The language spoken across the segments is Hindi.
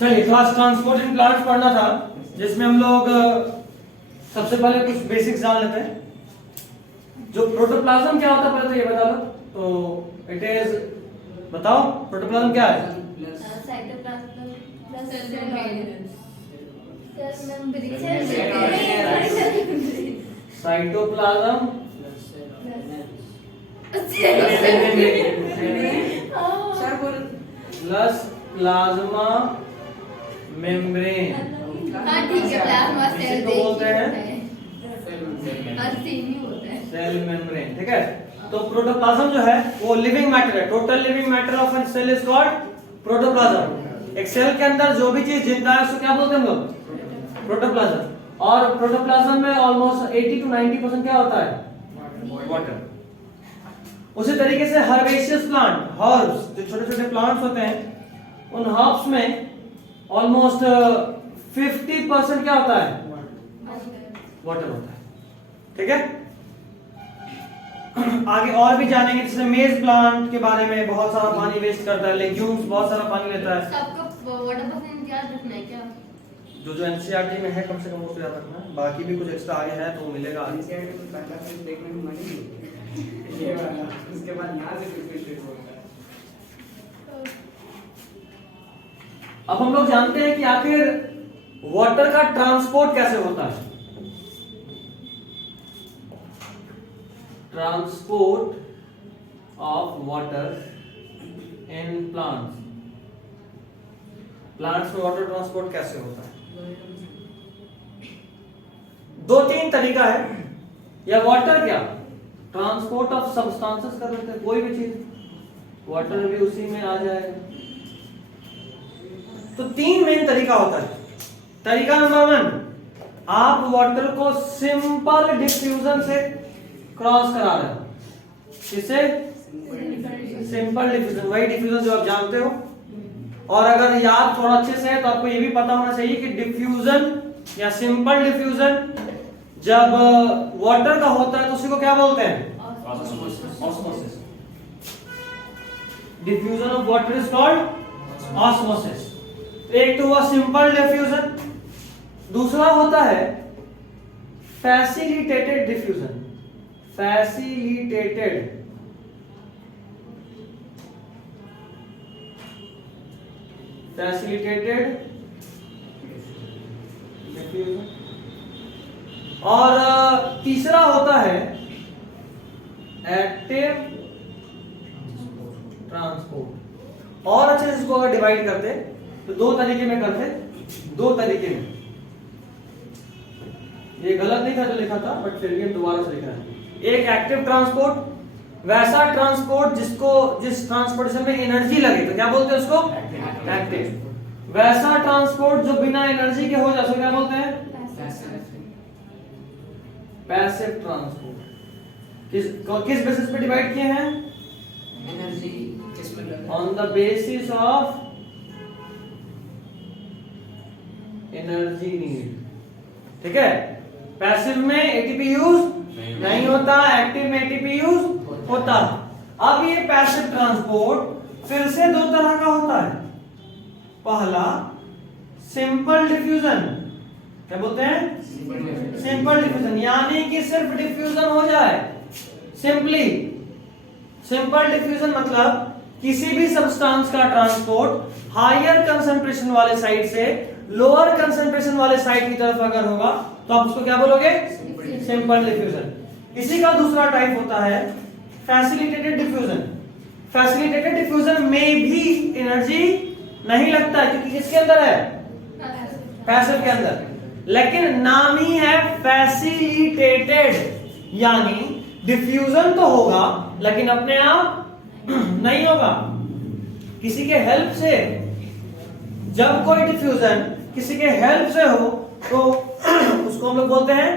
चलिए क्लास ट्रांसपोर्ट इन प्लांट्स पढ़ना था, जिसमें हम लोग सबसे पहले कुछ बेसिक्स जान लेते हैं। जो प्रोटोप्लाज्म क्या होता है पहले तो ये बता लो। तो इट इज, बताओ प्रोटोप्लाज्म क्या है? साइटोप्लाज्म प्लस प्लाज्मा मेम्ब्रेन, ठीक है, प्लाज्मा सेल को बोलते हैं सेल मेम्ब्रेन। ठीक है, तो प्रोटोप्लाज्म जो है वो लिविंग मैटर है। Total living matter of an cell is called protoplasm. एक सेल के अंदर जो भी चीज जिंदा है उसको क्या बोलते हैं हम लोग? प्रोटोप्लाज्म। और प्रोटोप्लाज्म में ऑलमोस्ट 80 to 90% क्या होता है? वाटर। उसी तरीके से हर्बेशियस प्लांट, हर्ब्स जो छोटे छोटे प्लांट्स होते हैं, उन हर्ब्स में ऑलमोस्ट 50% क्या होता है? वाटर होता है। ठीक है, आगे और भी जानेंगे। जैसे मेज प्लांट के बारे में, बहुत सारा पानी वेस्ट करता है, लेग्यूम्स बहुत सारा पानी लेता है। सबको वाटर परसेंट याद रखना है क्या? जो एनसीईआरटी में है कम से कम उसको याद रखना है। बाकी भी कुछ एक्स्ट्रा आगे है तो मिलेगा आगे। एनसीईआरटी में पहला चीज देखने को मिली ये वाला, उसके बाद यहाँ से रिपीट होता है। अब हम लोग जानते हैं कि आखिर वाटर का ट्रांसपोर्ट कैसे होता है। Transport of water in plants, plants में वाटर ट्रांसपोर्ट कैसे होता है? दो तीन तरीका है। या वाटर क्या ट्रांसपोर्ट ऑफ सब्सटेंसेस कर लेते हैं, कोई भी चीज, वाटर भी उसी में आ जाएगा। तो तीन मेन तरीका होता है। तरीका नंबर 1, आप वाटर को सिंपल डिफ्यूजन से क्रॉस करा रहे हो। किससे? सिंपल डिफ्यूजन, वही डिफ्यूजन जो आप जानते हो। और अगर याद थोड़ा अच्छे से है तो आपको ये भी पता होना चाहिए कि डिफ्यूजन या सिंपल डिफ्यूजन जब वाटर का होता है तो उसी को क्या बोलते हैं? Osmosis. Diffusion of water is called osmosis. एक तो हुआ सिंपल डिफ्यूजन, दूसरा होता है फैसिलिटेटेड डिफ्यूजन। Facilitated diffusion. और तीसरा होता है एक्टिव ट्रांसपोर्ट। और अच्छे से इसको अगर डिवाइड करते तो दो तरीके में करते, दो तरीके में। ये गलत नहीं था जो लिखा था, बट फिर भी हम दोबारा से लिखा है। एक एक्टिव ट्रांसपोर्ट, वैसा ट्रांसपोर्ट जिस ट्रांसपोर्टेशन में एनर्जी लगे तो क्या बोलते हैं उसको? एक्टिव। वैसा ट्रांसपोर्ट जो बिना एनर्जी के हो जाए उसको क्या बोलते हैं? Passive transport. किस बेसिस पे डिवाइड किए हैं? एनर्जी किस पे लगा? On the basis of energy need. ठीक है, पैसिव में एटीपी यूज नहीं होता, एक्टिव में एटीपी यूज होता। अब ये पैसिव ट्रांसपोर्ट फिर से दो तरह का होता है। पहला सिंपल डिफ्यूजन, क्या बोलते हैं? सिंपल डिफ्यूजन, यानी कि सिर्फ डिफ्यूजन हो जाए। सिंपली सिंपल डिफ्यूजन मतलब किसी भी सब्सटेंस का ट्रांसपोर्ट हायर कंसंट्रेशन वाले साइड से लोअर कंसंट्रेशन वाले साइड की तरफ अगर होगा तो आप उसको क्या बोलोगे? Simple diffusion. इसी का दूसरा टाइप होता है फैसिलिटेटेड डिफ्यूजन। फैसिलिटेटेड डिफ्यूजन में भी एनर्जी नहीं लगता क्योंकि किसके अंदर है? पैसिव के अंदर, लेकिन नाम ही है फैसिलिटेटेड, यानी डिफ्यूजन तो होगा लेकिन अपने आप नहीं होगा, किसी के हेल्प से। जब कोई डिफ्यूजन किसी के हेल्प से हो तो उसको हम लोग बोलते हैं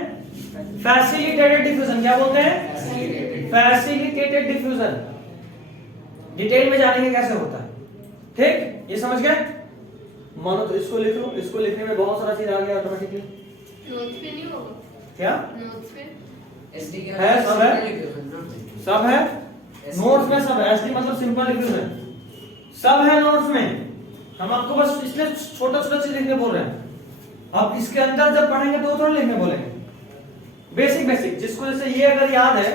फैसिलिटेटेड डिफ्यूजन। क्या बोलते हैं? Facilitated diffusion. डिटेल में जानेंगे कैसे होता है। ठीक, ये समझ गए? मानो तो इसको लिख लो, इसको लिखने में बहुत सारा चीज आ गया ऑटोमेटिकली। नोट्स पे नहीं होगा क्या नोट्स पे? एसडी के है, सब है, सब है नोट्स में, सब है। एसडी मतलब सिंपल डिफ्यूजन, सब है नोट्स में। हम आपको बस इसलिए छोटा छोटा चीज लिखने बोल रहे हैं। अब इसके अंदर जब पढ़ेंगे तो थोड़ा लिखने बोलेंगे। बेसिक बेसिक जिसको जैसे ये अगर याद है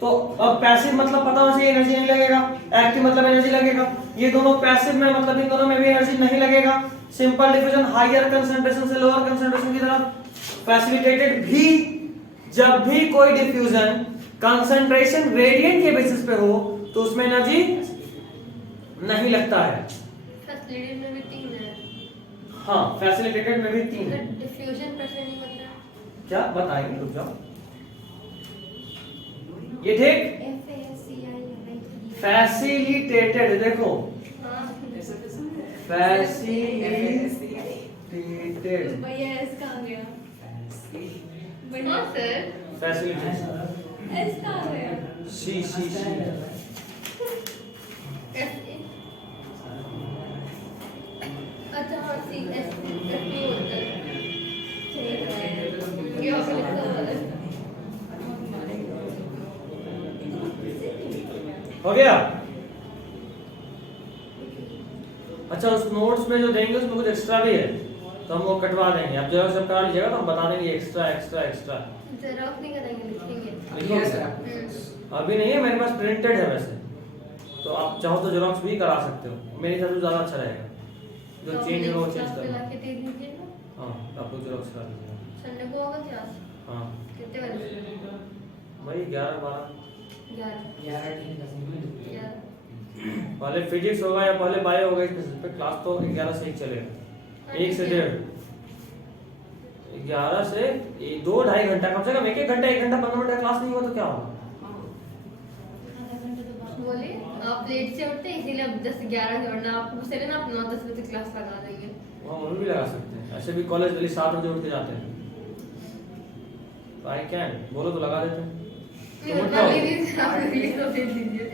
तो अब पैसिव मतलब पता होना चाहिए, एनर्जी नहीं लगेगा। एक्टिव मतलब एनर्जी लगेगा। ये दोनों पैसिव में मतलब इन दोनों में भी एनर्जी नहीं लगेगा। सिंपल डिफ्यूजन हायर कंसंट्रेशन से लोअर कंसंट्रेशन की तरफ। फैसिलिटेटेड भी जब भी कोई डिफ्यूजन कंसंट्रेशन ग्रेडियंट के बेसिस पे हो तो उसमें एनर्जी नहीं लगता है। फैसिलिटेटेड में भी 3 है। हाँ, फैसिलिटेटेड में भी 3 है। डिफ्यूजन प्रेशर नहीं होता। क्या बताएंगे, रुक जाओ। ये ठीक। फैसिलिटेटेड देखो, हाँ फैसिलिटेटेड भैया इसका आ गया। हाँ सर, फैसिलिटेशन इसका आ गया। सी अच्छा हाँ सी एस एफ होता है। ठीक है, ये आपने लिखा हुआ है। हो गया। अच्छा, उस नोट्स में जो देंगे उसमें कुछ एक्स्ट्रा भी है तो हम वो कटवा देंगे। आप जो सब करा लीजिएगा तो हम बता देंगे एक्स्ट्रा एक्स्ट्रा एक्स्ट्रा। जेरॉक्स नहीं कराएंगे, लिखेंगे। लिखिए सर आप। अभी नहीं है मेरे पास, प्रिंटेड है वैसे, तो आप चाहो तो जेरॉक्स भी करा सकते हो। मेरी तरफ से ज्यादा अच्छा रहेगा। जो तो चेंज हो वो next चेंज class पे करना। लाके दे दीजिए ना। हाँ, आप लोग जेरॉक्स करा लीजिएगा। संडे को होगा क्लास? हाँ, कितने बजे? वही 11-12। 11। 11। पहले फिजिक्स होगा या पहले बायो होगा, इस पे क्लास तो 11 से 1 चलेगा। 1 से 1.5, 11 से 2-2.5 घंटा, कम से कम 1-1 घंटा 1 घंटा 15 मिनट का क्लास नहीं हुआ तो क्या होगा। बोले आप लेट से उठते हैं इसीलिए अब 10-11 से वरना आप चले ना आप 9-10 बजे क्लास लगा देंगे। वहाँ मम्मी भी लगा सकते हैं। ऐसे भी कॉलेज वाली 7 बजे उठ के जाते हैं तो आई कैन बोलो तो लगा देते हैं। नहीं उठा लीजिए, आप रिलीज तो दे दीजिए।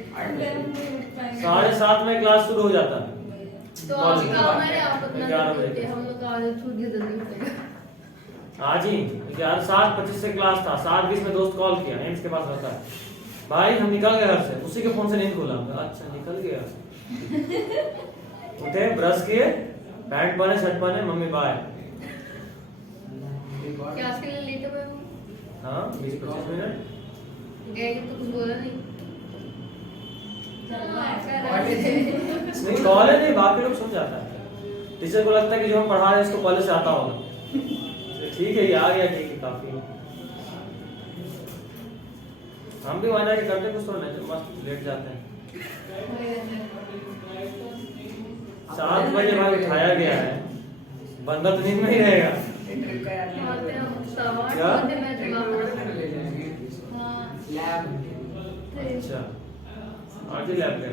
7:30 में क्लास शुरू हो जाता है। तो आप काम है आप अपना 11 करते बजे। हैं, हम लोग का आदत छूट गई जल्दी उठेगा। आज ही 7:25 से क्लास था, 7:20 में दोस्त कॉल किया, एम्स के पास रहता है। भाई हम निकल गए घर से, उसी के फोन से नींद खुला। अच्छा निकल गया। उठे, ब्रश किए, पैंट पहने, शर्ट पहने, मम्मी बाय। क्लास के लिए लेट हो गए हो? हाँ, 20-25 मिनट गए तो कुछ बोला नहीं। नहीं, कॉलेज नहीं, बाकी लोग सुन जाता है। टीचर को लगता है कि जो हम पढ़ा रहे हैं उसको कॉलेज से आता होगा। तो ठीक है, ये आ गया, ठीक है, काफी। हम भी वहां जाके करते कुछ तो नहीं, मस्त लेट जाते हैं। 7 बजे बाद उठाया गया है, बंदा तो नींद में ही रहेगा। आते हम सवार क्या? होते मैं जमा ले जाएंगे हाँ लैब। अच्छा, आज ही लैब गए।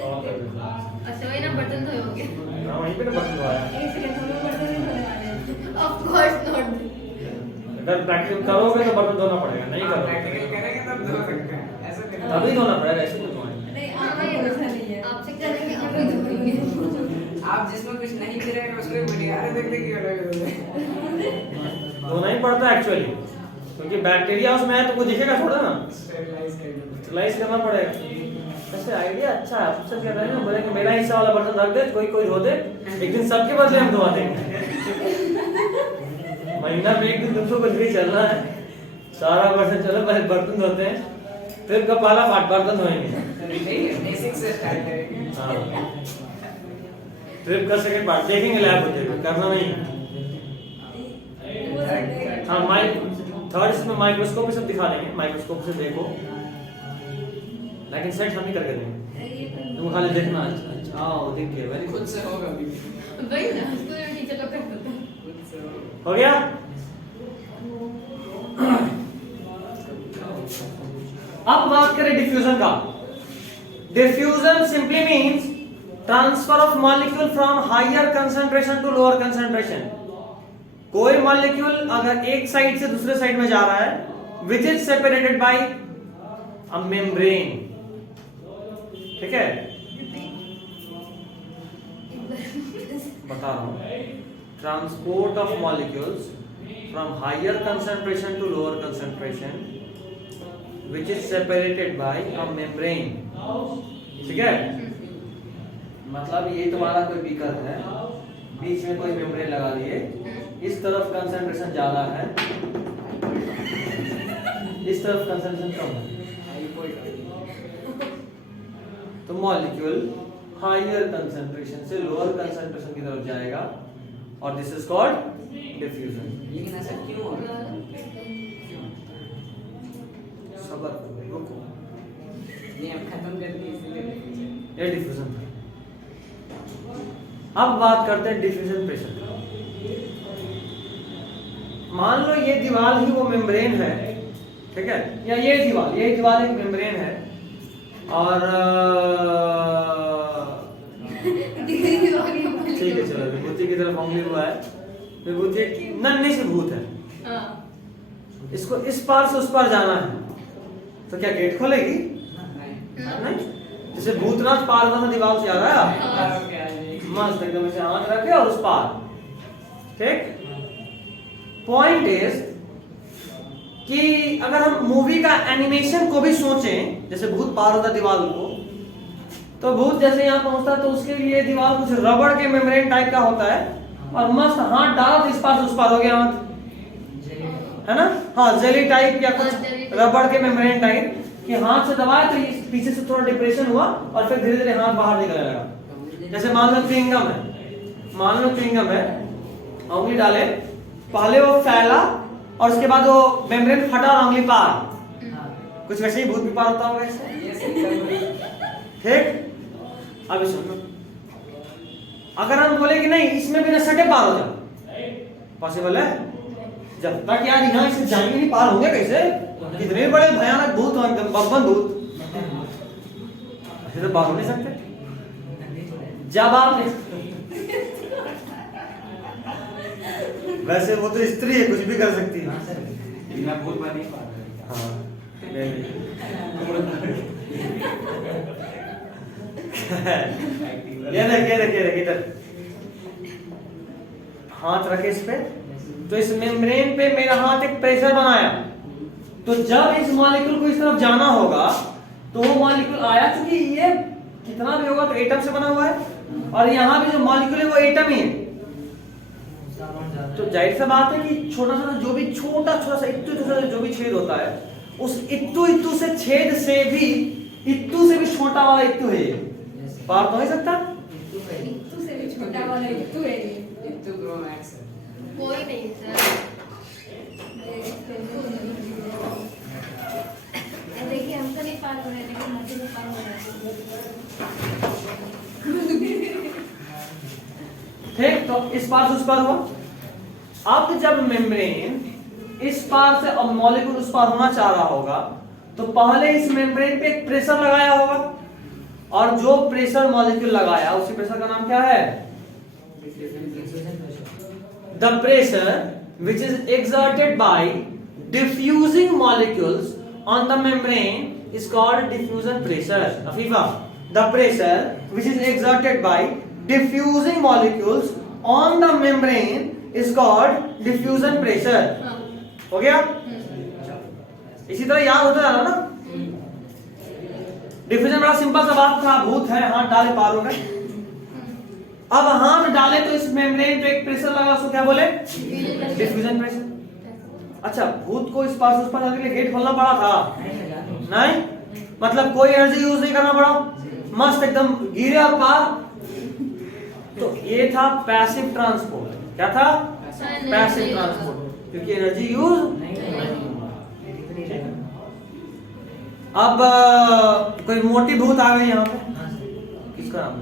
और कर रहे हैं। अच्छा वही ना बर्तन धोए होंगे। हाँ, वहीं पे ना बटन दबाया। इसलिए हम लोग बर्तन नहीं धोने वाले हैं। Of course not. अगर प्रैक्टिस करोगे तो बटन धोना पड़ेगा, नहीं प्रैक्टिकल करोगे करेंगे तब धो सकते हैं, ऐसा करेंगे तभी धोना पड़ेगा, ऐसे नहीं धोएंगे। नहीं आप ये भरोसा नहीं है। आपसे करेंगे आप ही धोएंगे। आप जिसमें कुछ नहीं करेंगे उसको ही बोलिए अरे देख देख क्यों लगे धोना ही पड़ता है एक्चुअली, क्योंकि बैक्टीरिया उसमें है तो वो दिखेगा थोड़ा ना, स्टेरिलाइज कर दो। स्लाइस करना पड़ेगा। ऐसे आइडिया अच्छा है। आपसे कह रहे हैं ना, बोले कि मेरा हिस्सा वाला बर्तन रख दे, कोई कोई धो दे, एक दिन सबके बदले हम धोवा देंगे। महीना में एक दिन तुमको कुछ भी चलना है, सारा बर्तन चलो, पहले बर्तन धोते हैं, फिर कपाला पाट बर्तन धोएंगे। नहीं बेसिक से स्टार्ट करेंगे। हाँ, ट्रिप का सेकंड पार्ट देखेंगे, लैब होते हुए, करना नहीं। हाँ, थर्ड इसमें माइक्रोस्कोप सब दिखा देंगे, माइक्रोस्कोप से देखो, लेकिन सेट हम ही करके देंगे, तुम खाली देखना। अच्छा आओ, दिख गया, वेरी खुद गुड। से होगा भी वही ना उसको टीचर लोग कर देते हैं। खुद से होगा। हो गया। अब बात करें डिफ्यूजन का। Diffusion simply means transfer of molecule from higher concentration to lower concentration. कोई मॉलिक्यूल अगर एक साइड से दूसरे साइड में जा रहा है, which is separated by a membrane. ठीक है, बता रहा हूं। Transport of molecules from higher concentration to lower concentration which is separated by a membrane. ठीक है, मतलब ये तुम्हारा कोई बीकर है, बीच में कोई मेम्ब्रेन लगा दिए, इस तरफ कंसंट्रेशन ज्यादा है, इस तरफ कंसंट्रेशन कम है, तो मॉलिक्यूल हायर कंसंट्रेशन से लोअर कंसंट्रेशन की तरफ जाएगा और दिस इज कॉल्ड डिफ्यूजन। लेकिन ऐसा क्यों होता है? सबर करो, रुको, ये हम खत्म कर दिए इसलिए ये डिफ्यूजन था। अब बात करते हैं डिफ्यूजन प्रेशर। मान लो ये दीवार ही वो मेम्ब्रेन है, ठीक है, या ये दीवार एक मेम्ब्रेन है और ठीक है, चलो विभूति की तरफ उंगली हुआ है, विभूति नन्ही सी भूत है, इसको इस पार से उस पार जाना है, तो क्या गेट खोलेगी? नहीं। जैसे भूतनाथ पार होता था दीवार से आ रहा है, मस्त एकदम ऐसे हाथ रखे और उस पार, ठीक। पॉइंट इज कि अगर हम मूवी का एनिमेशन को भी सोचें, जैसे भूत पार होता दीवार को, तो भूत जैसे यहाँ पहुंचता तो उसके लिए दीवार कुछ रबड़ के मेम्ब्रेन टाइप का होता है और मस्त हाथ डाला तो इस पार से उस पार हो गया हाथ, है ना? हाँ, जेली टाइप या कुछ रबड़ के मेम्ब्रेन टाइप कि हाथ से दबाया तो पीछे से थोड़ा डिप्रेशन हुआ और फिर धीरे धीरे हाथ बाहर निकलने लगा। जैसे मान लो च्युइंगम है, उंगली डाले, पहले वो फैला और उसके बाद वो मेम्ब्रेन फटा और उंगली पार, कुछ वैसे ही भूत भी पार होता होगा इससे, ठीक। अभी सुनो, अगर हम बोले कि नहीं इसमें बिना सटे पार हो जाओ, पॉसिबल है? जब तक यार यहाँ इसे जाएंगे नहीं, पार होंगे कैसे? कितने बड़े भयानक भूत हो, एकदम बब्बन भूत, ऐसे तो पार हो नहीं सकते। जब आप वैसे वो तो स्त्री है, कुछ भी कर सकती है, बिना भूत बने हाँ, ये देख इधर हाथ रखे इस पे, तो इस मेम्ब्रेन पे मेरा हाथ एक प्रेशर बनाया, तो जब इस मॉलिक्यूल को इस तरफ जाना होगा तो वो मॉलिक्यूल आया, क्योंकि ये कितना भी होगा तो एटम से बना हुआ है और यहाँ भी जो मॉलिक्यूल है वो एटम ही है, तो जाहिर सा बात है कि छोटा सा जो भी छोटा सा इत्तू जो भी छेद होता है, उस इत्तू से छेद से भी इत्तू से भी छोटा वाला इत्तू है, पार तो हो सकता, इत्तू से भी छोटा वाला इत्तू है ये। इत्तू ग्रो मैक्स है। कोई नहीं सर, देखिए हम तो नहीं पार हो रहे, लेकिन मुझे भी पार हो रहा है। ठीक। तो इस पार से उस पार हुआ। अब जब मेम्ब्रेन इस पार से अब मॉलिक्यूल उस पार होना चाह रहा होगा, तो पहले इस मेम्ब्रेन पे एक प्रेशर लगाया होगा, और जो प्रेशर मॉलिक्यूल लगाया उसी प्रेशर का नाम क्या है? The pressure which is exerted by diffusing molecules on the membrane is called diffusion pressure. Afifa, the pressure which is exerted by diffusing molecules on the membrane is called diffusion pressure. हो गया? इसी तरह याद होता है ना? डिफ्यूजन बड़ा सिंपल सा बात था, भूत है, हाथ डाले पार हो गए। अब हाथ डाले तो इस मेम्ब्रेन पे एक प्रेशर लगा, उसको क्या बोले? Diffusion pressure. अच्छा, भूत को इस पार से उस पार जाने के लिए गेट खोलना पड़ा था? नहीं, मतलब कोई एनर्जी यूज नहीं करना पड़ा, मस्त एकदम गिरे और पार। तो ये था पैसिव ट्रांसपोर्ट। क्या था? पैसिव ट्रांसपोर्ट, क्योंकि एनर्जी यूज नहीं। अब कोई मोटी भूत आ गई यहाँ पे, किसका नाम है?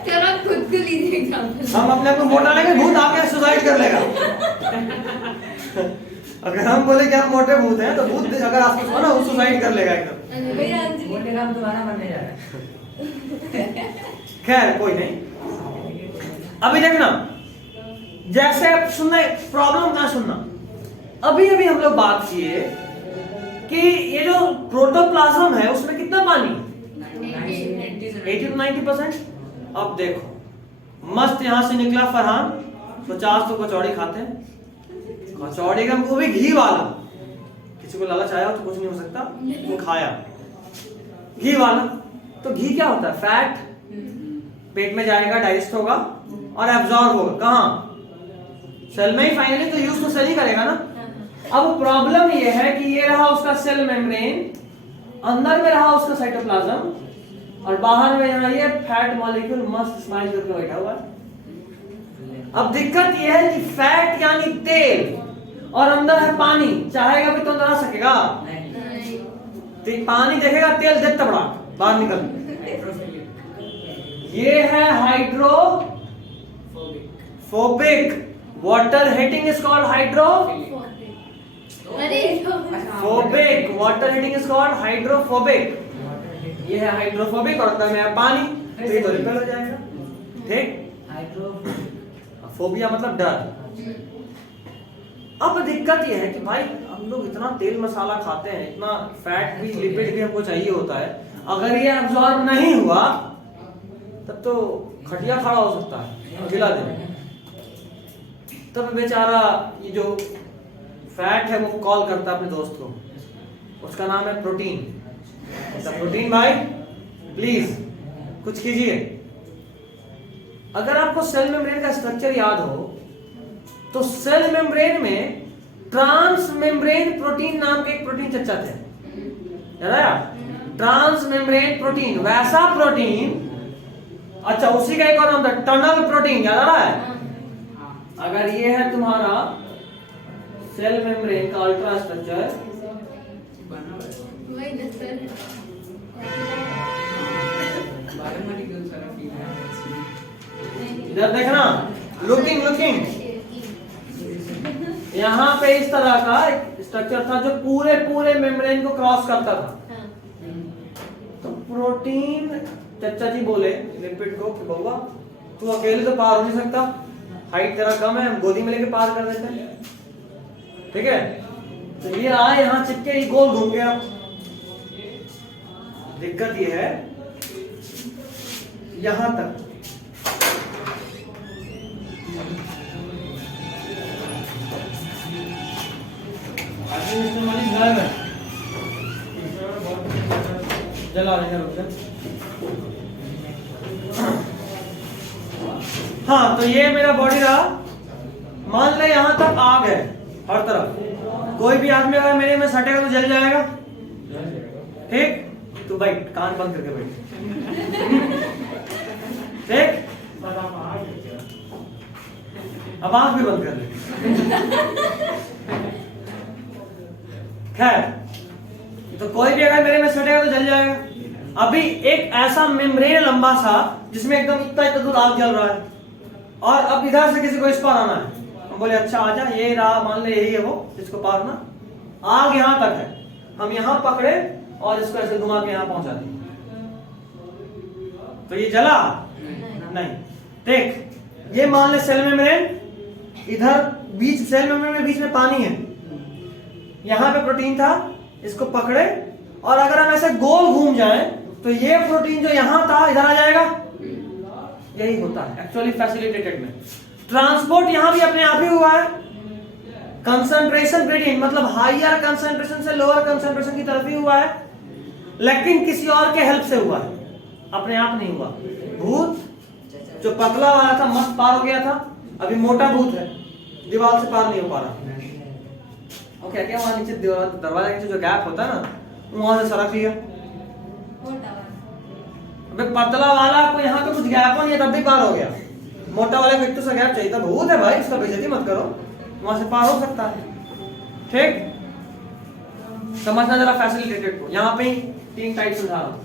चलो खुद को लीजिए एग्जांपल। हम अपने आप को मोटा लेंगे, भूत आके सुसाइड कर लेगा। अगर हम बोले कि हम मोटे भूत हैं, तो भूत अगर आसपास हो ना, वो सुसाइड कर लेगा एकदम। मोटे काम दोबारा बनने जा रहा है। खैर कोई नहीं। अभी देखना, जैसे सुनना, प्रॉब्लम ना सुनना। अभी अभी हम लोग बात किए कि ये जो प्रोटोप्लाज्म है उसमें कितना पानी? 80 to 90%। अब देखो, मस्त यहाँ से निकला फरहान, 50 तो कचौड़ी खाते हैं, कचौड़ी का वो भी घी वाला। किसी को लालच आया हो तो कुछ नहीं हो सकता, वो खाया घी वाला। तो घी क्या होता है? फैट। पेट में जाएगा, डाइजेस्ट होगा और एब्जॉर्ब होगा कहाँ? सेल में ही। फाइनली तो यूज तो सेल ही करेगा ना। अब प्रॉब्लम ये है कि ये रहा उसका सेल मेम्ब्रेन, अंदर में रहा उसका साइटोप्लाज्म और बाहर में यहाँ ये फैट मॉलिक्यूल मस्त स्माइल करके बैठा हुआ है। अब दिक्कत ये है कि फैट यानी तेल और अंदर है पानी, चाहेगा भी तो अंदर आ सकेगा? नहीं। तो पानी देखेगा, तेल देखता बड़ा बाहर निकल। ये है hydrophobic. Water hating is called hydrophobic. अरे water hating is called hydrophobic. ये है हाइड्रोफोबिक और अंदर में है पानी, तो ये तो रिपेल हो जाएगा। ठीक। फोबिया मतलब डर। अब दिक्कत ये है कि भाई हम लोग इतना तेल मसाला खाते हैं, इतना फैट भी लिपिड भी हमको चाहिए होता है, अगर ये एब्जॉर्ब नहीं हुआ तब तो खटिया खड़ा हो सकता है अगला दिन। तब बेचारा ये जो फैट है वो कॉल करता है अपने दोस्त को, उसका नाम है प्रोटीन। प्रोटीन भाई प्लीज कुछ कीजिए। अगर आपको सेल मेम्ब्रेन का स्ट्रक्चर याद हो तो सेल मेम्ब्रेन में ट्रांस मेम्ब्रेन प्रोटीन नाम के एक प्रोटीन चर्चा थे, याद आया? ट्रांस मेम्ब्रेन प्रोटीन, वैसा प्रोटीन। अच्छा, उसी का एक और नाम था टनल प्रोटीन, याद आ रहा है? अगर ये है तुम्हारा सेल मेम्ब्रेन का अल्ट्रा स्ट्रक्चर, वही दस्तर इधर देखना, लुकिंग यहाँ पे इस तरह का एक स्ट्रक्चर था जो पूरे पूरे मेम्ब्रेन को क्रॉस करता था। तो प्रोटीन चचा जी बोले लिपिड को कि बउआ तू अकेले तो पार हो नहीं सकता, हाइट तेरा कम है, हम गोदी में लेके पार कर देते हैं। ठीक है, तो ये आए यहाँ चिपके, ये गोल घूम गया। दिक्कत ये है यहां तक जला लेंगे, रुक जा। हाँ, तो ये मेरा बॉडी रहा। मान ले यहां तक आग है हर तरफ, कोई भी आदमी अगर मेरे में सटेगा तो जल जाएगा। ठीक, तो बैठ, कान बंद करके बैठ। ठीक, अब आंख भी बंद कर ले। खैर, तो कोई भी अगर मेरे में सटेगा तो जल जाएगा। अभी एक ऐसा मेम्ब्रेन लंबा सा जिसमें एकदम इतना दूर आग जल रहा है, और अब इधर से किसी को इस पार आना है। हम बोले अच्छा आजा, ये रहा, मान ले यही है वो जिसको पार ना। आग यहां तक है, हम यहां पकड़े और इसको ऐसे घुमा के यहां पहुंचा दिए, तो ये जला नहीं। देख, ये मान ले सेल मेम्ब्रेन, इधर बीच सेल मेम्ब्रेन में बीच में पानी है, यहां पे प्रोटीन था, इसको पकड़े और अगर हम ऐसे गोल घूम जाएं तो ये प्रोटीन जो यहां था इधर आ जाएगा। यही होता है एक्चुअली फैसिलिटेटेड में। ट्रांसपोर्ट यहां भी अपने आप ही हुआ है, कंसंट्रेशन ग्रेडियंट मतलब हायर कंसंट्रेशन से लोअर कंसंट्रेशन की तरफ ही हुआ है, लेकिन किसी और के हेल्प से हुआ है, अपने आप नहीं हुआ। भूत जो पतला वाला था मस्त पार हो गया था, अभी मोटा भूत है, दीवार से पार नहीं हो पा रहा। ओके, क्या वहां नीचे दरवाजा के नीचे जो गैप होता है ना, वहां से सरक लिया। अबे पतला वाला को यहाँ तो कुछ गैप नहीं है तब भी पार हो गया, मोटा वाले को तो गैप चाहिए था। भूत है भाई, इसका बेइज्जती मत करो, वहां से पार हो सकता है। ठीक, समझना जरा फैसिलिटेटेड को। यहाँ पे 3 टाइप समझा रहा हूं।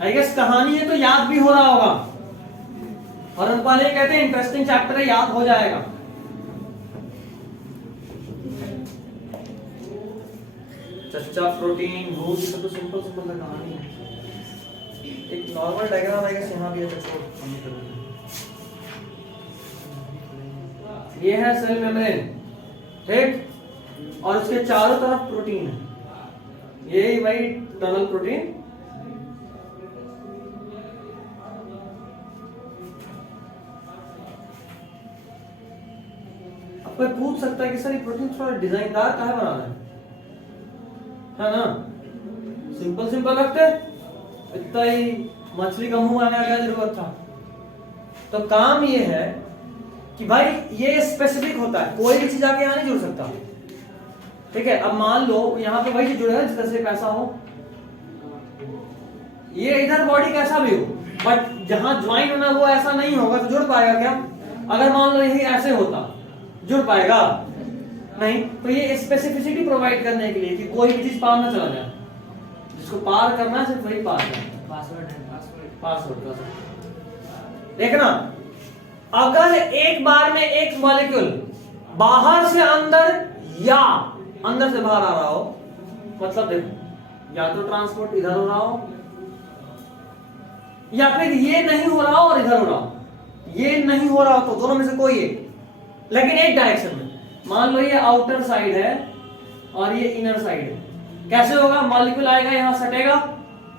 आई गेस कहानी है तो याद भी हो रहा होगा, और अनुपाल ये कहते हैं इंटरेस्टिंग चैप्टर है, याद हो जाएगा। चच्चा, प्रोटीन, भूत, सब तो सिंपल सिंपल सा कहानी है। एक नॉर्मल डायग्राम आएगा, यहाँ भी है, ये है सेल मेम्ब्रेन। ठीक, और उसके चारों तरफ प्रोटीन है, ये वही टनल प्रोटीन। अब कोई पूछ सकता है कि सर ये प्रोटीन थोड़ा डिजाइनदार काहे बनाना है ना? सिंपल सिंपल रखते, इतना ही मछली का मुंह आने का क्या जरूरत था। तो काम ये है कि भाई ये स्पेसिफिक होता है, कोई भी चीज आके यहाँ नहीं जुड़ सकता। ठीक है, अब मान लो यहाँ पे वही चीज जुड़ेगा जिस तरह से पैसा हो, ये इधर बॉडी कैसा भी हो, बट जहां ज्वाइन होना वो ऐसा नहीं होगा तो जुड़ पाएगा क्या? अगर मान लो यही ऐसे होता, जुड़ पाएगा नहीं। तो ये स्पेसिफिसिटी प्रोवाइड करने के लिए कि कोई भी चीज पार ना चला जाए, जिसको पार करना है सिर्फ वही पार करना। पासवर्ड का देखना, अगर एक बार में एक मॉलिक्यूल बाहर से अंदर या अंदर से बाहर आ रहा हो, मतलब देखो या तो ट्रांसपोर्ट इधर हो रहा हो या फिर ये नहीं हो रहा हो और इधर हो रहा हो, ये नहीं हो रहा हो तो दोनों में से कोई एक, लेकिन एक डायरेक्शन में। मान लो ये आउटर साइड है और ये इनर साइड है, कैसे होगा? मॉलिक्यूल आएगा यहां सटेगा,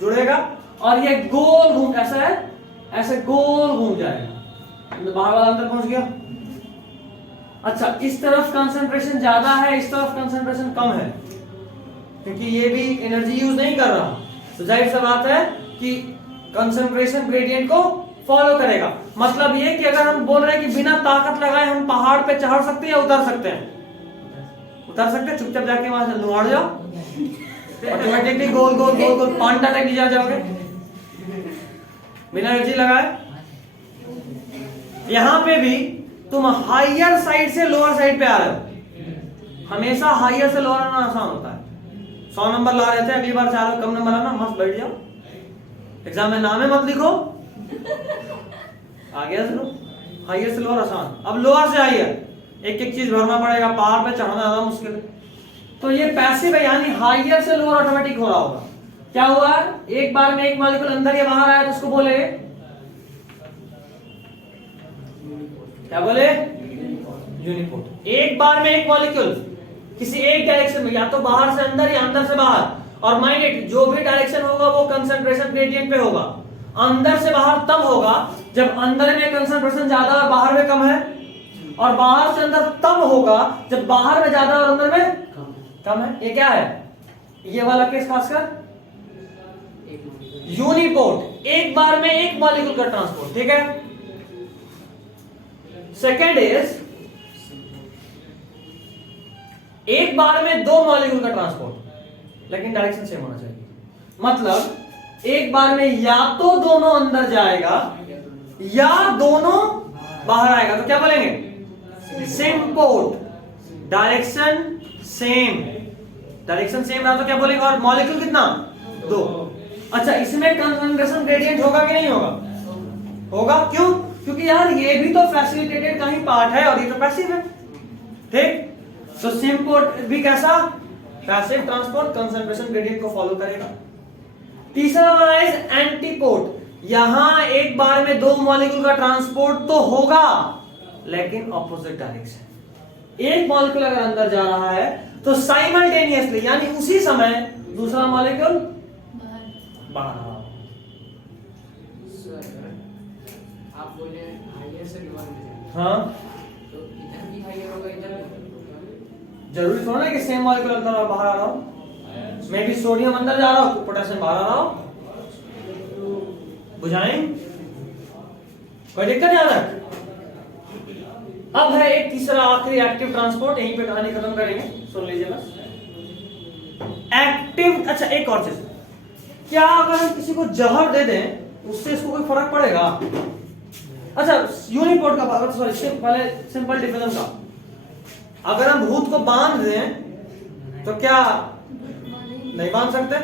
जुड़ेगा और ये गोल घूम, ऐसा है ऐसे गोल घूम जाएगा, तो बाहर वाला अंदर पहुंच गया। अच्छा, इस तरफ कंसंट्रेशन ज्यादा है, इस तरफ कंसंट्रेशन कम है, क्योंकि ये भी एनर्जी यूज नहीं कर रहा, तो जाहिर सी बात है कि कंसंट्रेशन ग्रेडियंट को फॉलो करेगा। मतलब ये कि अगर हम बोल रहे हैं कि बिना ताकत लगाए हम पहाड़ पे चढ़ सकते हैं या उतर सकते हैं? उतर सकते हैं, चुपचाप जाके वहां से लुढ़ जाओ, ऑटोमेटिकली गोल गोल गोल गोल पांडा तक नीचे जाओगे बिना एनर्जी लगाए। यहां पे भी तुम हायर साइड से लोअर साइड पे आ रहे हो, हमेशा हायर से लोअर आना आसान होता है। 100 नंबर ला रहे थे, अगली बार चाह रहे हो कम नंबर आना, मस्त बैठ जाओ, एग्जाम में नाम है मत लिखो, आ गया चलो। हायर से लोअर आसान, अब लोअर से हायर एक एक चीज भरना पड़ेगा, पहाड़ पे चढ़ना ज्यादा मुश्किल है। तो ये पैसिव है, यानी हायर से लोअर ऑटोमेटिक हो रहा होगा। क्या हुआ? एक बार में एक मॉलिक्यूल अंदर या बाहर आया तो उसको बोले क्या बोले? यूनिपोर्ट। एक बार में एक मॉलिक्यूल किसी एक डायरेक्शन में, या तो बाहर से अंदर या अंदर से बाहर, और माइंड इट, जो भी डायरेक्शन होगा वो कंसंट्रेशन ग्रेडियंट पे होगा। अंदर से बाहर तब होगा जब अंदर में कंसंट्रेशन ज्यादा और बाहर में कम है, और बाहर से अंदर तब होगा जब बाहर में ज्यादा और अंदर में कम है। ये क्या है? ये वाला केस खासकर यूनिपोर्ट, एक बार में एक मॉलिक्यूल का ट्रांसपोर्ट। ठीक है। सेकेंड इज एक बार में दो मॉलिक्यूल का ट्रांसपोर्ट, लेकिन डायरेक्शन सेम होना चाहिए। मतलब एक बार में या तो दोनों अंदर जाएगा या दोनों बाहर आएगा, तो क्या बोलेंगे? Symport. Direction same, direction same रहा तो क्या बोलेंगे? और मॉलिक्यूल कितना? दो। अच्छा, इसमें कंसंट्रेशन ग्रेडियंट होगा कि नहीं होगा? होगा। क्यों? क्योंकि यार ये भी तो फैसिलिटेटेड का ही पार्ट है और ये तो पैसिव है। ठीक, तो सिम्पोर्ट भी कैसा? पैसिव ट्रांसपोर्ट, कंसंट्रेशन ग्रेडियंट को फॉलो करेगा। तीसरा वाला इज एंटीपोर्ट। यहां एक बार में दो मॉलिक्यूल का ट्रांसपोर्ट तो होगा, लेकिन ऑपोजिट डायरेक्शन। एक मॉलिक्यूल अगर अंदर जा रहा है तो साइमल्टेनियसली, यानी उसी समय दूसरा मॉलिक्यूल बाहर आ रहा है। आप बोले हायर से लोअर में, हाँ, तो इधर भी हायर होगा, इधर भी। जरूरी थोड़ा ना कि सेम मॉलिक्यूल अंदर और बाहर आ रहा हो। मैं भी सोडियम अंदर जा रहा हूं, पोटेशियम बाहर आ रहा हो, बुझाएं? कोई दिक्कत याद है? अब है एक तीसरा आखिरी एक्टिव ट्रांसपोर्ट, यहीं पे कहानी खत्म करेंगे, सुन लीजिए बस। एक्टिव, अच्छा एक और चीज, क्या अगर हम किसी को जहर दे दें उससे इसको कोई फर्क पड़ेगा? अच्छा, यूनिपोर्ट का, सॉरी पहले सिंपल डिफिनेशन का, अगर हम भूत को बांध दें तो क्या नहीं बांध सकते?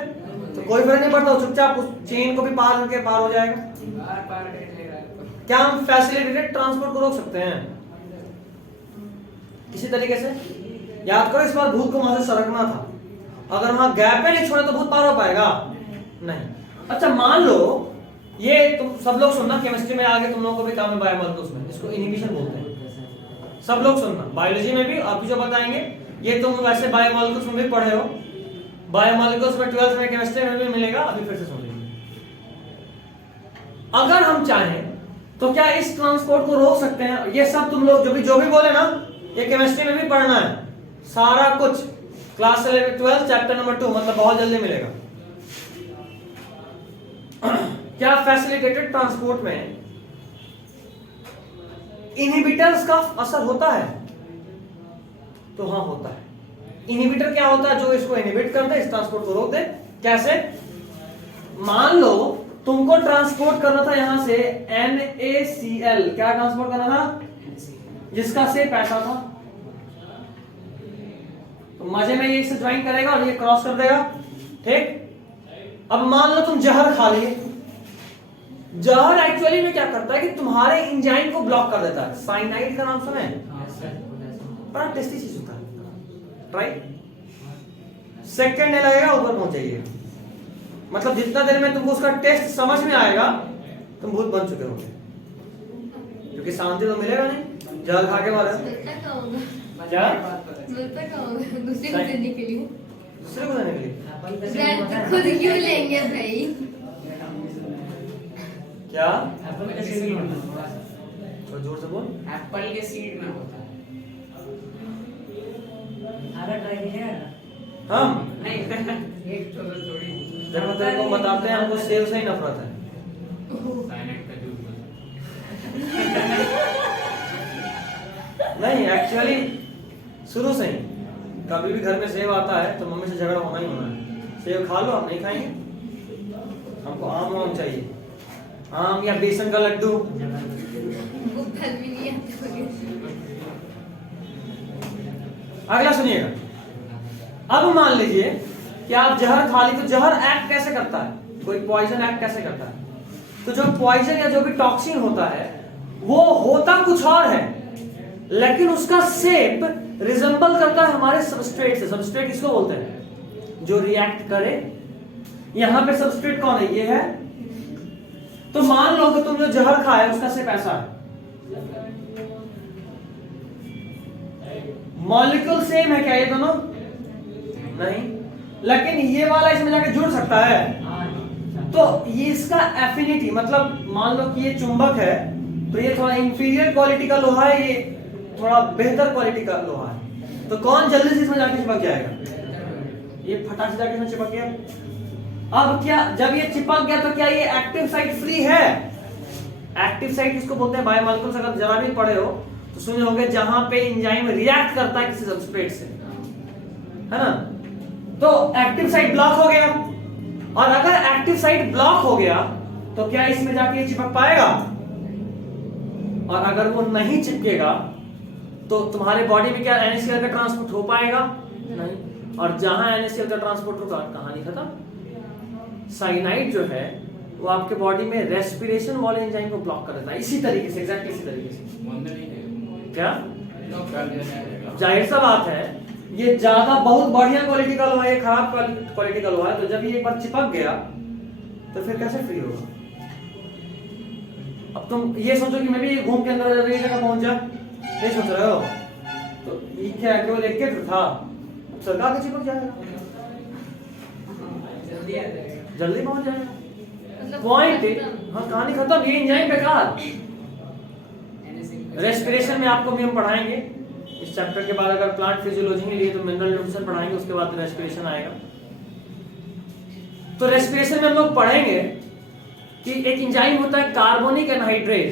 तो कोई फर्क नहीं पड़ता, चुपचाप उस चेन को भी पार करके पार हो जाएगा। पार कर लेगा। क्या हम फैसिलिटेटेड ट्रांसपोर्ट को रोक सकते हैं किसी तरीके से? याद करो, इस बार भूत को वहां से सरकना था, अगर वहां गैप पे नहीं छोड़े तो भूत पार हो पाएगा? नहीं। अच्छा, मान लो ये तुम सब लोग सुनना, केमिस्ट्री में आगे तुम लोगों को भी काम है बायोमॉलिक्यूल्स में, इसको इनहिबिशन बोलते हैं। सब लोग सुनना, बायोलॉजी में भी अभी जो बताएंगे ये तुम वैसे बायोमॉलिक्यूल्स में भी पढ़े हो, बायोमॉलिक्यूल्स में 12th में, केमिस्ट्री में भी मिलेगा, अभी फिर से सुन लीजिए। अगर हम चाहें तो क्या इस ट्रांसपोर्ट को रोक सकते हैं? ये सब तुम लोग जो भी बोले ना, ये केमिस्ट्री में भी पढ़ना है, सारा कुछ क्लास 11 12 चैप्टर नंबर 2, मतलब बहुत जल्दी मिलेगा। क्या फैसिलिटेटेड ट्रांसपोर्ट में इनहिबिटर्स का असर होता है? तो हाँ होता है। इनहिबिटर क्या होता है? जो इसको इनहिबिट कर दे, इस ट्रांसपोर्ट को रोक दे। कैसे? मान लो तुमको ट्रांसपोर्ट करना था यहां से NaCl, क्या ट्रांसपोर्ट करना था? जिसका से पैसा था। तो मजे में ये इसे ज्वाइन करेगा और ये क्रॉस कर देगा, ठीक। अब मान लो तुम जहर खा लिए। जहर एक्चुअली में क्या करता है कि तुम्हारे एंजाइम को ब्लॉक कर देता है। साइनाइड का नाम सुना है? बड़ा टेस्टी चीज होता है, राइट। सेकंड नहीं लगेगा, ऊपर पहुंच जाइए। मतलब जितना देर में तुमको उसका टेस्ट समझ में आएगा तुम भूत बन चुके होगे, क्योंकि शांति तो मिलेगा नहीं जहर खा के वाले। मिलता क्या होगा? क्या मिलता क्या होगा? दूसरे को देने के लिए। दूसरे को देने के लिए ब्रांड खुद क्यों लेंगे भाई? क्या? एप्पल के सीड में तो जोर से बोल। एप्पल के सीड में होता है। अगर ट्राई कीजिएगा हम नहीं एक तो थोड़ी जब तेरे को बताते हैं हमको सेब से ही नफरत है। नहीं एक्चुअली शुरू से ही कभी भी घर में सेब आता है तो मम्मी से झगड़ा होना ही होना है। सेब खा लो, आप नहीं खाएंगे, हमको आम चाहिए, आम या बेसन का लड्डू। वो फल भी नहीं आते होंगे। अगला सुनिएगा। अब मान लीजिए कि आप जहर खा ली, तो जहर एक्ट कैसे करता है? कोई पॉइजन एक्ट कैसे करता है? तो जो पॉइजन या जो भी टॉक्सिन होता है वो होता कुछ और है, लेकिन उसका शेप रिजेंबल करता है हमारे सबस्ट्रेट से। सबस्ट्रेट किसको बोलते हैं? जो रिएक्ट करे। यहां पे सबस्ट्रेट कौन है? ये है। तो मान लो कि तुम जो जहर खाए उसका शेप ऐसा है, मॉलिक्यूल सेम है क्या ये दोनों? नहीं, लेकिन ये वाला इसमें जाके जुड़ सकता है। तो ये इसका एफिनिटी, मतलब मान लो कि ये चुंबक है तो ये थोड़ा इंफीरियर क्वालिटी का लोहा है, ये थोड़ा बेहतर क्वालिटी का लोहा है। तो कौन जल्दी से इसमें जाके चिपक जाएगा? ये फटाक से जाके इसमें चिपक गया। अब क्या, जब ये चिपक गया तो क्या ये एक्टिव साइट फ्री है? एक्टिव साइट किसको बोलते हैं? बायोमॉलिक्यूल्स अगर जरा भी पढ़े हो तो सुने होंगे, जहां पे एंजाइम रिएक्ट करता है किसी सबस्ट्रेट से, है ना। तो एक्टिव साइट ब्लॉक हो गया, और अगर एक्टिव साइट ब्लॉक हो गया तो क्या इसमें जाके चिपक पाएगा? और अगर वो नहीं चिपकेगा तो तुम्हारे बॉडी में क्या NaCl का ट्रांसपोर्ट हो पाएगा? नहीं। और जहां NaCl का ट्रांसपोर्ट होगा कहानी खत्म। साइनाइड जो है वो आपके बॉडी में रेस्पिरेशन वाले एंजाइम को ब्लॉक कर देता है, इसी तरीके से, एग्जैक्टली इसी तरीके से। क्या जाहिर सा बात है, ये ज्यादा बहुत बढ़िया क्वालिटी का लोहा है, ये खराब क्वालिटी का लोहा है, तो जब ये एक बार चिपक गया तो फिर कैसे फ्री होगा? अब तुम ये सोचो कि मैं भी घूम के अंदर एक जगह पहुंच जा, नहीं सोच रहे हो? तो ये क्या केवल एक केंद्र था, सरकार के चिपक जाएगा, जल्दी आ जाएगा, जल्दी पहुंच जाएगा। मतलब पॉइंट, हाँ कहानी खत्म। ये एंजाइम बेकार। रेस्पिरेशन में आपको भी हम पढ़ाएंगे इस चैप्टर के बाद। अगर प्लांट फिजियोलॉजी में लिए तो मिनरल न्यूट्रिशन पढ़ाएंगे, उसके बाद रेस्पिरेशन आएगा। तो रेस्पिरेशन में हम लोग पढ़ेंगे कि एक एंजाइम होता है कार्बोनिक एनहाइड्रेज,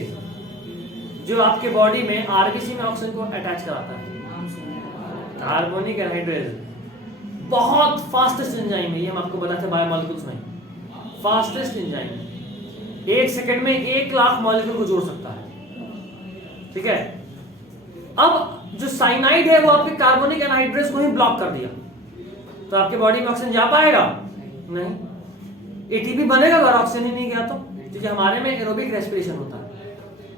जो आपके बॉडी में आरबीसी में ऑक्सीजन को अटैच कराता है। कार्बोनिक एनहाइड्रेज बहुत फास्टेस्ट एंजाइम है, ये हम आपको बताते हैं बायोमॉलिक्यूल्स में। फास्टेस्ट एंजाइम 1 सेकंड में 1 लाख मॉलिक्यूल को जोड़ सकता है, ठीक है। अब जो साइनाइड है वो आपके कार्बोनिक एनहाइड्रेज को ही ब्लॉक कर दिया, तो आपके बॉडी में ऑक्सीजन जा पाएगा? नहीं। एटीपी बनेगा अगर ऑक्सीजन ही नहीं गया तो, क्योंकि हमारे में एरोबिक रेस्पिरेशन होता है।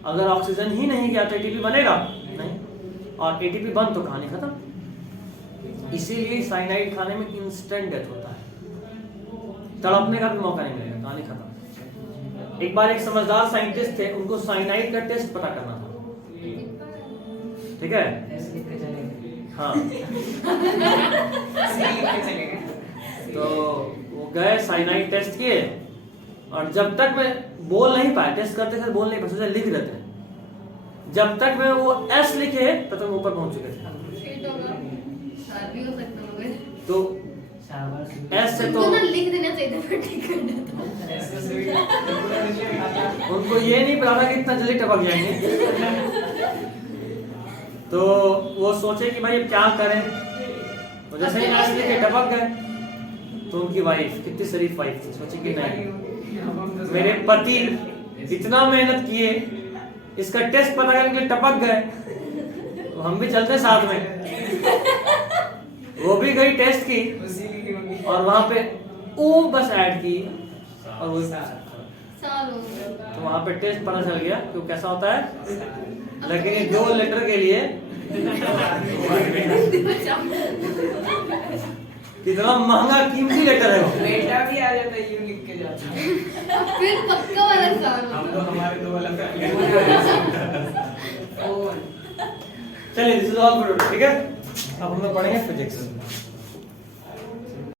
अगर ऑक्सीजन ही नहीं गया तो एटीपी बनेगा नहीं, और एटीपी बंद तो कहानी खत्म। इसीलिए साइनाइड खाने में इंस्टेंट डेथ होता है, तड़पने का भी मौका नहीं मिलेगा, कहानी खत्म। एक बार एक समझदार साइंटिस्ट थे, उनको साइनाइड का टेस्ट पता करना था, ठीक है। हाँ तो वो गए, साइनाइड टेस्ट किए, और जब तक मैं बोल नहीं पाया, टेस्ट करते थे बोल नहीं पाया, सोचा लिख देते हैं। जब तक मैं वो एस लिखे तब तक ऊपर पहुंच चुके थे। फिट होगा, शादी हो सकता होगा। तो एस से तो लिख देना चाहिए था, ठीक करना था। उनको ये नहीं पता था कि इतना जल्दी टपक जाएंगे। तो वो सोचे कि भाई अब क्या करें, तो जैसे ही मैच लेके टपक गए तो उनकी वाइफ, कितनी शरीफ वाइफ थी, सोची कि नहीं मेरे पति इतना मेहनत किए, इसका टेस्ट पता करने के लिए टपक गए, तो हम भी चलते साथ में। वो भी गई टेस्ट की उसी की मम्मी और वहां पे ओ बस ऐड की और वो साल हो गए। तो वहां पे टेस्ट पता चल गया कि वो कैसा होता है, लेकिन ये 2 लीटर के लिए कितना महंगा कीमती लेटर है वो। बेटा भी आ जाता है, यूं लिख के जाता है। फिर पक्का वाला साल हम होगा। तो हमारे 2 अलग ओवन चलिए दिस इज ऑल फॉर, ठीक है। अब हम लोग पढ़ेंगे फिजिक्स।